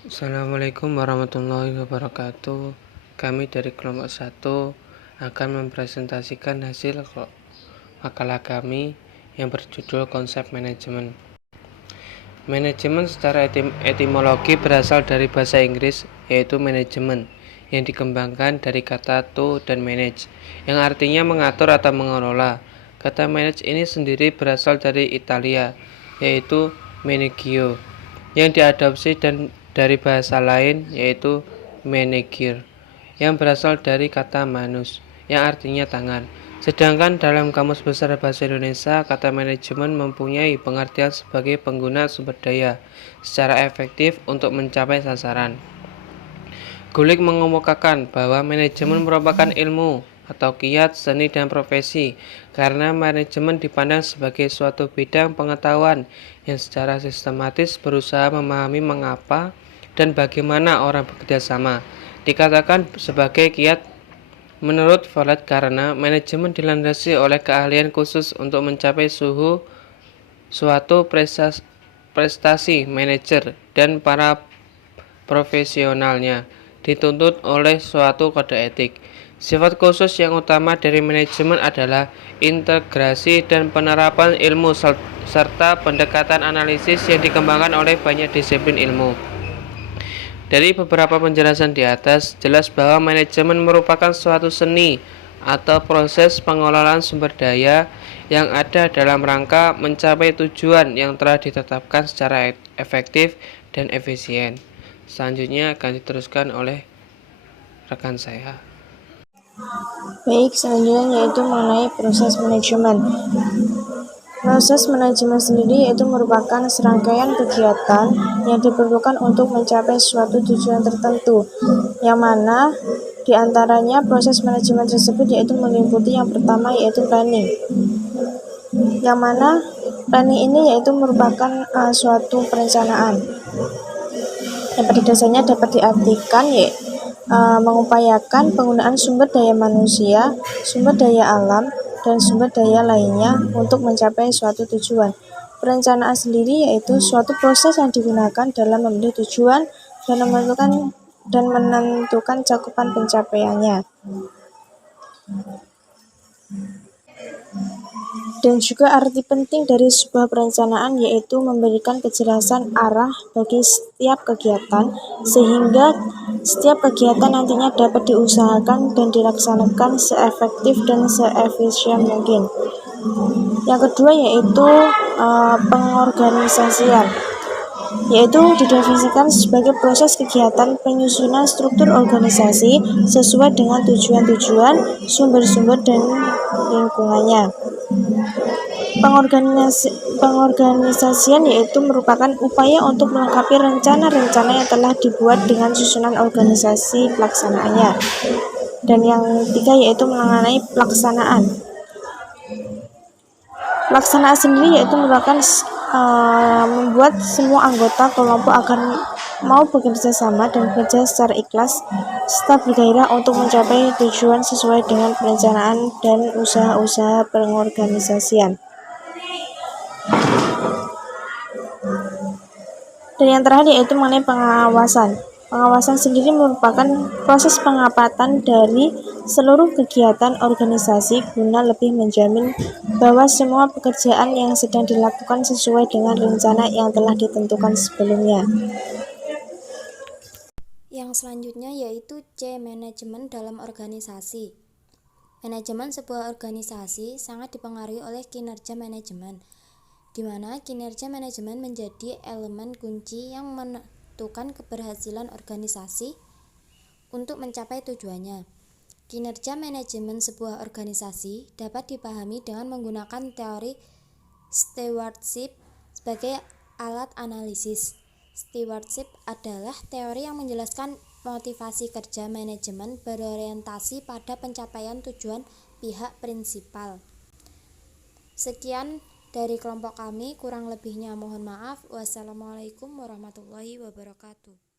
Assalamualaikum warahmatullahi wabarakatuh. Kami dari kelompok 1 akan mempresentasikan hasil makalah kami yang berjudul konsep manajemen. Manajemen secara etimologi berasal dari bahasa Inggris, yaitu manajemen, yang dikembangkan dari kata to dan manage, yang artinya mengatur atau mengelola. Kata manage ini sendiri berasal dari Italia, yaitu managio, yang diadopsi dari bahasa lain, yaitu menegir, yang berasal dari kata manus, yang artinya tangan. Sedangkan dalam Kamus Besar Bahasa Indonesia, kata manajemen mempunyai pengertian sebagai pengguna sumber daya secara efektif untuk mencapai sasaran. Gulick mengemukakan bahwa manajemen merupakan ilmu atau kiat, seni, dan profesi, karena manajemen dipandang sebagai suatu bidang pengetahuan yang secara sistematis berusaha memahami mengapa dan bagaimana orang bekerja sama. Dikatakan sebagai kiat menurut Follett karena manajemen dilandasi oleh keahlian khusus untuk mencapai suatu prestasi. Manajer dan para profesionalnya dituntut oleh suatu kode etik. Sifat khusus yang utama dari manajemen adalah integrasi dan penerapan ilmu serta pendekatan analisis yang dikembangkan oleh banyak disiplin ilmu. Dari beberapa penjelasan di atas, jelas bahwa manajemen merupakan suatu seni atau proses pengelolaan sumber daya yang ada dalam rangka mencapai tujuan yang telah ditetapkan secara efektif dan efisien. Selanjutnya akan diteruskan oleh rekan saya. Baik, selanjutnya yaitu mengenai proses manajemen. Proses manajemen sendiri yaitu merupakan serangkaian kegiatan yang diperlukan untuk mencapai suatu tujuan tertentu, yang mana diantaranya proses manajemen tersebut yaitu meliputi yang pertama yaitu planning, yang mana planning ini yaitu merupakan suatu perencanaan yang pada dasarnya dapat diartikan mengupayakan penggunaan sumber daya manusia, sumber daya alam, dan sumber daya lainnya untuk mencapai suatu tujuan. Perencanaan sendiri yaitu suatu proses yang digunakan dalam memilih tujuan dan menentukan cakupan pencapaiannya. Dan juga arti penting dari sebuah perencanaan yaitu memberikan kejelasan arah bagi setiap kegiatan, sehingga setiap kegiatan nantinya dapat diusahakan dan dilaksanakan seefektif dan seefisien mungkin. Yang kedua yaitu pengorganisasian, yaitu didefinisikan sebagai proses kegiatan penyusunan struktur organisasi sesuai dengan tujuan-tujuan, sumber-sumber, dan lingkungannya. Pengorganisasian yaitu merupakan upaya untuk melengkapi rencana-rencana yang telah dibuat dengan susunan organisasi pelaksanaannya. Dan yang ketiga yaitu mengenai pelaksanaan. Pelaksanaan sendiri yaitu merupakan membuat semua anggota kelompok agar mau bekerja sama dan bekerja secara ikhlas serta bergairah untuk mencapai tujuan sesuai dengan perencanaan dan usaha-usaha pengorganisasian. Dan yang terakhir yaitu mengenai pengawasan. Pengawasan sendiri merupakan proses pengamatan dari seluruh kegiatan organisasi guna lebih menjamin bahwa semua pekerjaan yang sedang dilakukan sesuai dengan rencana yang telah ditentukan sebelumnya. Yang selanjutnya yaitu C. Manajemen dalam organisasi. Manajemen sebuah organisasi sangat dipengaruhi oleh kinerja manajemen, di mana kinerja manajemen menjadi elemen kunci yang menentukan keberhasilan organisasi untuk mencapai tujuannya. Kinerja manajemen sebuah organisasi dapat dipahami dengan menggunakan teori stewardship sebagai alat analisis. Stewardship adalah teori yang menjelaskan motivasi kerja manajemen berorientasi pada pencapaian tujuan pihak prinsipal. Sekian dari kelompok kami, kurang lebihnya mohon maaf. Wassalamualaikum warahmatullahi wabarakatuh.